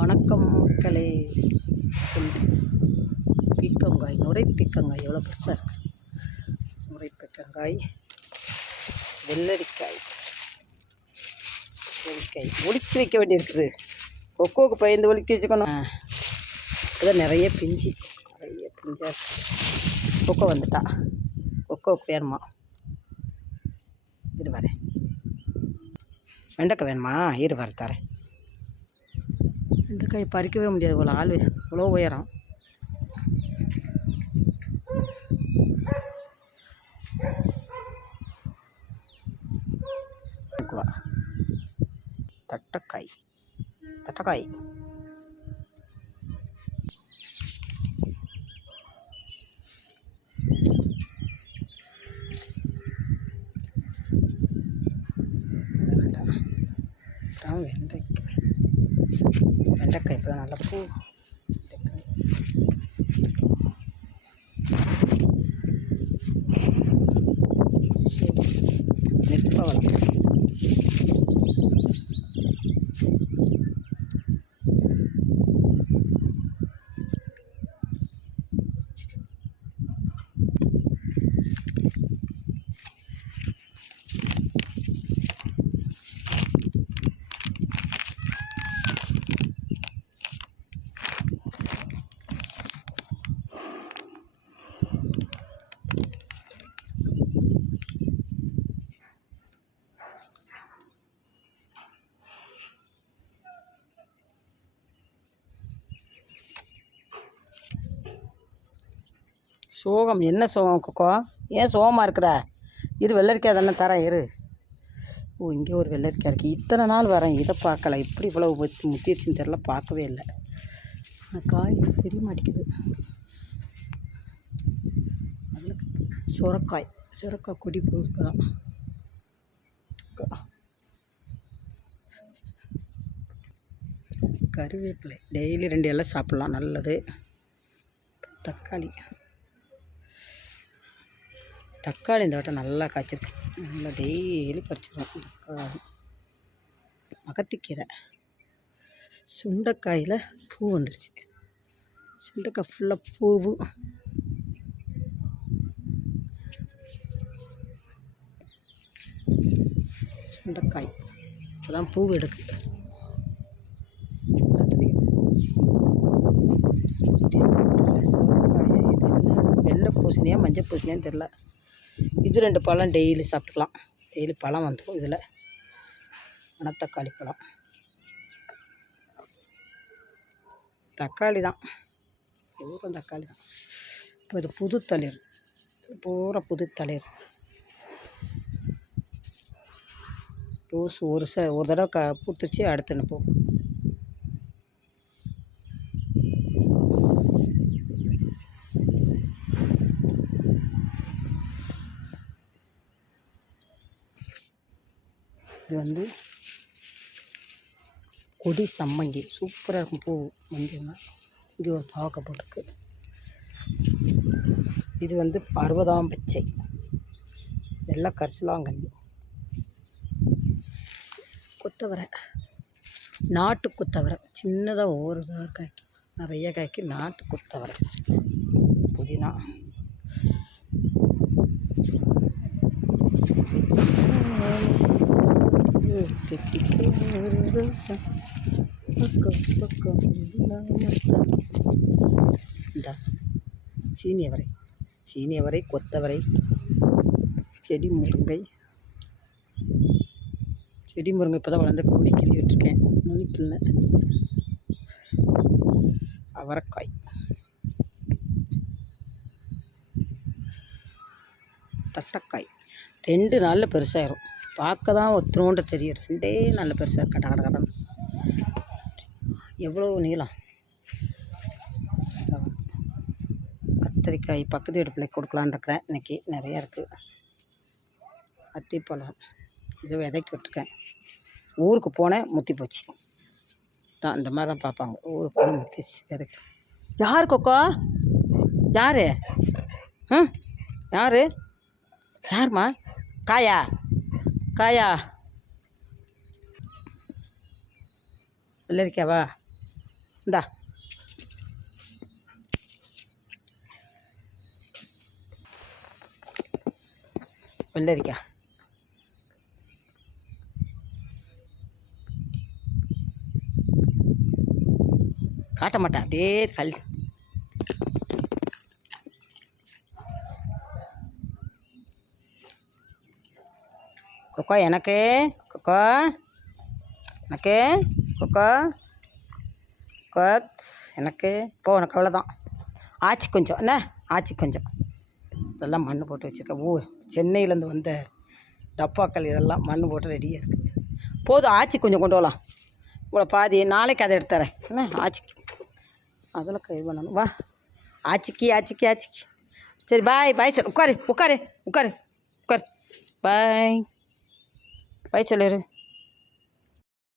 வணக்கம் மக்களே. பீக்கங்காய் நுரை பீக்கங்காய் எவ்வளோ பெருசாக இருக்கு? நுரை பீக்கங்காய் வெள்ளரிக்காய் வெள்ளரிக்காய். ஒழிச்சு வைக்க வேண்டியிருக்குது. கொக்கோவுக்கு பயந்து ஒழிக்க வச்சுக்கணும். இதான் நிறைய பிஞ்சு நிறைய பிஞ்சாக இருக்குது கொக்கோ வந்துட்டா. கொக்கோவுக்கு வேணுமா? இரு வரேன் வெண்டைக்காய் வேணுமா? இரு வர தரேன். இந்த காய் பறிக்கவே முடியாது இவ்வளோ ஆள் இவ்வளோ உயரம். தட்டக்காய் தட்டைக்காய். தட்டைக்காய். வேண்டாம். அப்புறம் வெண்டைக்காய். வெண்டைக்காய் இப்போ நல்லா பூ வெண்டைக்காய். சரி நெற்பவளம் சோகம். என்ன சோகம் கொக்கோ? ஏன் சோகமாக இருக்கிற? இரு வெள்ளரிக்காய் தானே தரேன் இரு. ஓ இங்கே ஒரு வெள்ளரிக்காய் இருக்குது இத்தனை நாள் வரேன் இதை பார்க்கல. இப்படி இவ்வளோ முத்தி முத்திருச்சுன்னு தெரில பார்க்கவே இல்லை. ஆனால் காய் தெரிய மாட்டேங்குது. அதில் சுரக்காய். சுரக்காய் கொடி போகுது தான் கருவேப்பிலை. டெய்லி ரெண்டு எல்லாம் சாப்பிட்லாம் நல்லது. தக்காளி. தக்காளி இந்த வட்டம் நல்லா காய்ச்சிருக்கு. நல்லா டெய்லி பறிச்சிடுவோம் தக்காளி. அகத்திக்கீரை. சுண்டைக்காயில் பூ வந்துருச்சு. சுண்டைக்காய் ஃபுல்லாக பூவு. சுண்டைக்காய். இப்போதான் பூ எடுக்கு. இது என்ன தெரியல? சுரக்காயா இது என்ன? வெள்ளை பூசணியா மஞ்சள் பூசணியான்னு தெரில இது ரெண்டு பழம் டெய்லி சாப்பிட்டுக்கலாம். டெய்லி பழம் வந்துடும் இதில் மணத்தக்காளி பழம் தக்காளி தான். பூரா தக்காளி தான். இப்போ இது புது தளிர். பூரா புது தளிர். ரோஸ் ஒரு ச ஒரு தடவை க பூத்துருச்சு அடுத்து பூ இது வந்து கொடி சம்மங்கி. சூப்பராக இருக்கும் பூ. மஞ்சள்னா இங்கே ஒரு பாவக்காய் போட்டிருக்கு. இது வந்து பருவதாம் பச்சை எல்லாம் கரிசலாங்கண்ணி. கொத்தவரை. நாட்டு கொத்தவரை. சின்னதாக ஒவ்வொரு இதாக காய்க்கும் நிறைய காய்க்கு நாட்டு கொத்தவரை. புதினா. இந்தா சீனியவரை சீனியவரை கொத்தவரை செடி முருங்கை. செடி முருங்கை இப்போ தான் வளர்ந்து கொடி கிள்ளி விட்டுருக்கேன். நுனிக்கில்ல அவரைக்காய். தட்டைக்காய். ரெண்டு நாளில் பெருசாயிரும். பார்க்க தான் ஒத்துணோண்டு தெரியும். ரெண்டே நல்ல பெருசாக கட கட கடன். எவ்வளோ நீளம்? கத்திரிக்காய் பக்கத்து வீட்டு பிள்ளைக்கு கொடுக்கலான்னு இருக்கிறேன். இன்றைக்கி நிறையா இருக்குது அத்திப்பழம் இது விதைக்கி விட்டுருக்கேன். ஊருக்கு போனேன் முத்தி போச்சு. தான் இந்த மாதிரி தான் பார்ப்பாங்க. ஊருக்கு போனால் முத்திச்சு விதைக்கு. யார் கொக்கோ? யார்? ம்? யார்? யாரும்மா? காயா? காயா? வெள்ளரிக்காவா இந்தா. வெள்ளரிக்கா காட்ட மாட்டேன் அப்படியே கல் கொக்கோ எனக்கு கொக்கோ எனக்கு கொக்கோ கொக்ஸ் எனக்கு போ எனக்கு அவ்வளோதான் ஆச்சி கொஞ்சம் என்ன? ஆச்சி கொஞ்சம். இதெல்லாம் மண் போட்டு வச்சுருக்கேன் ஊ சென்னையிலேருந்து வந்த டப்பாக்கள் இதெல்லாம் மண் போட்டு ரெடியாக இருக்குது போதும் ஆச்சி கொஞ்சம் கொண்டு வரலாம். இவ்வளோ பாதி நாளைக்கு அதை எடுத்து தரேன். என்ன? ஆச்சிக்கு அதெல்லாம் இது பண்ணணும். வா. ஆச்சிக்கு ஆச்சிக்கு ஆச்சிக்கு. சரி பாய் பாய் சொல்லு உட்காரு உட்காரு உட்காரு உட்காரு. பாய் பாய் சொல்லிடு